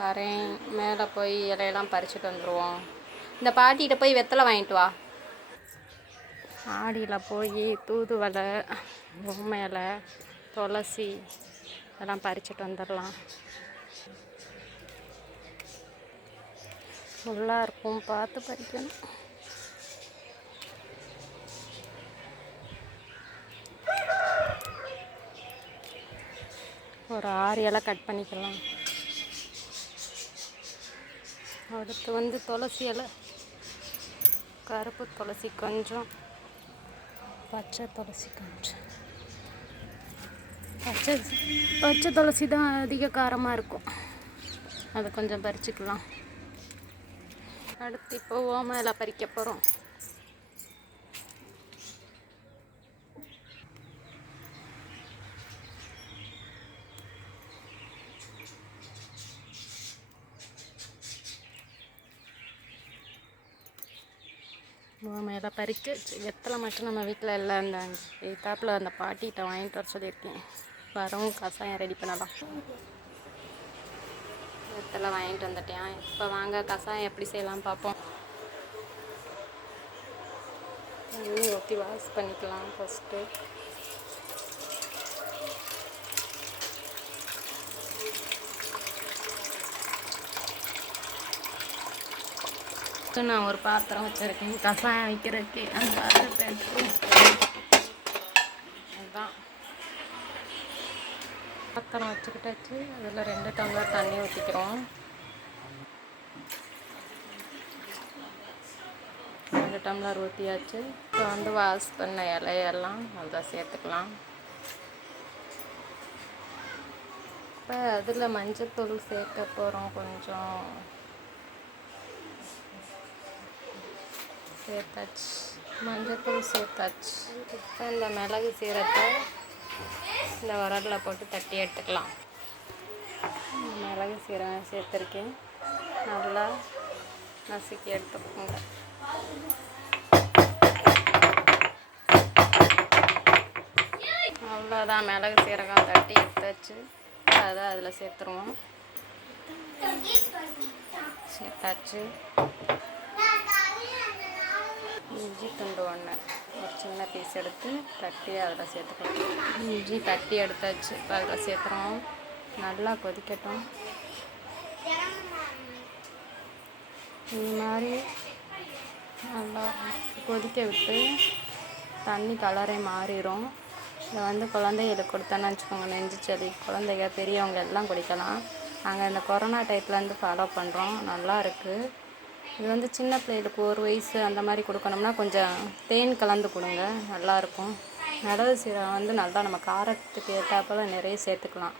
வரேன். மேலே போய் இலையெல்லாம் பறிச்சுட்டு வந்துடுவோம். இந்த பாட்டிகிட்ட போய் வெத்தலை வாங்கிட்டு வா. ஆடியில் போய் தூதுவளை, பொம்மையில, துளசி அதெல்லாம் பறிச்சுட்டு வந்துடலாம். ஃபுல்லாக இருக்கும், பார்த்து பறிக்கணும். ஒரு 6 இலை கட் பண்ணிக்கலாம். அடுத்து வந்து துளசி இலை, கருப்பு துளசி கொஞ்சம், பச்சை துளசி கொஞ்சம். பச்சை துளசி தான் அதிக காரமாக இருக்கும், அதை கொஞ்சம் பறிச்சுக்கலாம். அடுத்து இப்போ ஓம இலை பறிக்க போகிறோம். மேலே பறிக்க வெத்தலை மட்டும் நம்ம வீட்டில் இல்லை, இந்த எய்த்தாப்பில் அந்த பாட்டிகிட்ட வாங்கிட்டு வர சொல்லியிருக்கேன். வரவும் கஷாயம் ரெடி பண்ணலாம். வெத்தலை வாங்கிட்டு வந்துட்டேன். இப்போ வாங்க கஷாயம் எப்படி செய்யலாம் பார்ப்போம். தண்ணி ஊற்றி வாஷ் பண்ணிக்கலாம். ஃபஸ்ட்டு நான் ஒரு பாத்திரம் வச்சுருக்கேன் கஷாயம் வைக்கிறதுக்கு. அந்த பாத்திரத்தை அதுதான் பாத்திரம் வச்சுக்கிட்டாச்சு. அதில் 2 டம்ளர் தண்ணி ஊற்றிக்கிறோம். 2 டம்ளர் ஊற்றியாச்சு. இப்போ வந்து வாஷ் பண்ண இலையெல்லாம் அதை சேர்த்துக்கலாம். இப்போ அதில் மஞ்சத்தூள் சேர்க்க போகிறோம். கொஞ்சம் சேர்த்தாச்சு, மஞ்சத்தூள் சேர்த்தாச்சு. இப்போ இந்த மிளகு சீரகத்தை இந்த உரலில் போட்டு தட்டி எடுத்துக்கலாம். மிளகு சீரகம் சேர்த்துருக்கேன், நல்லா நசுக்கி எடுத்துக்கோங்க. அவ்வளோதான், மிளகு சீரகம் தட்டி எடுத்தாச்சு. அதை அதில் சேர்த்துருவோம். சேர்த்தாச்சு. இஞ்சி துண்டு 1 ஒரு சின்ன பீஸ் எடுத்து தட்டி அதில் சேர்த்துக்கலாம். இஞ்சி தட்டி எடுத்தாச்சு. இப்போ அதில் சேர்த்துறோம். நல்லா கொதிக்கட்டும். இந்த மாதிரி நல்லா கொதிக்க விட்டு தண்ணி கலரே மாறிடும். இதை வந்து குழந்தைகளுக்கு கொடுத்தோன்னு வச்சுக்கோங்க, நெஞ்சு சளி, குழந்தைங்க பெரியவங்க எல்லாம் குடிக்கலாம். நாங்கள் இந்த கொரோனா டைப்லேருந்து ஃபாலோ பண்ணுறோம். நல்லா இருக்குது. இது வந்து சின்ன பிள்ளைகளுக்கு 1 வயசு அந்த மாதிரி கொடுக்கணும்னா கொஞ்சம் தேன் கலந்து கொடுங்க, நல்லாயிருக்கும். மிளகு சீரகம் வந்து நல்லா நம்ம காரத்துக்கு ஏற்றாப்பில் நிறைய சேர்த்துக்கலாம்.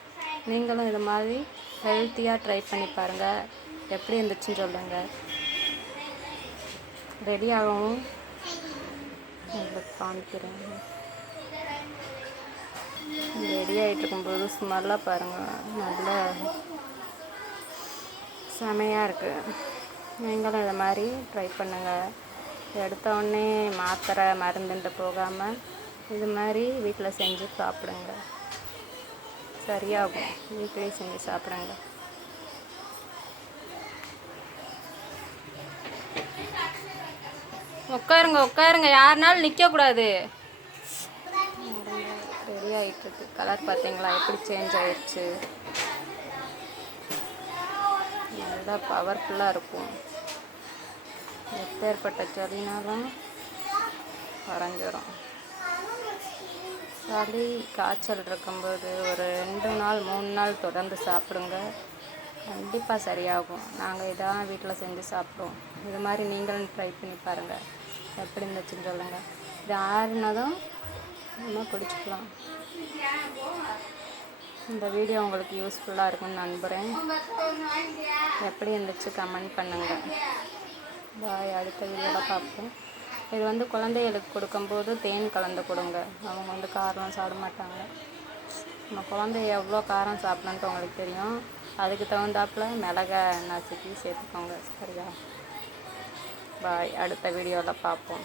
நீங்களும் இது மாதிரி ஹெல்த்தியாக ட்ரை பண்ணி பாருங்கள். எப்படி இருந்துச்சுன்னு சொல்லுங்கள். ரெடியாகவும் உங்களுக்கு காமிக்கிறேன். ரெடி ஆகிட்டு இருக்கும்போது ஸ்மெல்லாக பாருங்கள், நல்லா செமையாக இருக்குது. நீங்களும் இதை மாதிரி ட்ரை பண்ணுங்கள். எடுத்தோடனே மாத்திரை மருந்துன்ட்டு போகாமல் இது மாதிரி வீட்டில் செஞ்சு சாப்பிடுங்க, சரியாகும். வீட்டிலே செஞ்சு சாப்பிடுங்க. உட்காருங்க, யாருனாலும் நிற்கக்கூடாது. ரெடி ஆகிட்டுருக்கு. கலர் பார்த்தீங்களா எப்படி சேஞ்ச் ஆகிடுச்சு. நல்லா பவர்ஃபுல்லாக இருக்கும். எப்பேற்பட்ட சளினாலும் குறைஞ்சிரும். சளி காய்ச்சல் இருக்கும்போது ஒரு 2 நாள் 3 நாள் தொடர்ந்து சாப்பிடுங்க, கண்டிப்பாக சரியாகும். நாங்கள் இதான் வீட்டில் செஞ்சு சாப்பிடுவோம். இது மாதிரி நீங்களும் ட்ரை பண்ணி பாருங்கள். எப்படி இருந்துச்சுன்னு சொல்லுங்கள். இது ஆறுனதும் நம்ம குடிச்சிக்கலாம். இந்த வீடியோ உங்களுக்கு யூஸ்ஃபுல்லாக இருக்கும்னு நம்புகிறேன். எப்படி இருந்துச்சு கமெண்ட் பண்ணுங்கள். பாய். அடுத்த வீடியோவில் பார்ப்போம். இது வந்து குழந்தைகளுக்கு கொடுக்கும்போது தேன் கலந்து கொடுங்க. அவங்க வந்து காரம் சாப்பிட மாட்டாங்க. நம்ம குழந்தை எவ்வளோ காரம் சாப்பிடணுன்ட்டு உங்களுக்கு தெரியும். அதுக்கு தகுந்தாப்பில் மிளகை நசுக்கி சேர்த்துக்கோங்க, சரியா? பாய். அடுத்த வீடியோவில் பார்ப்போம்.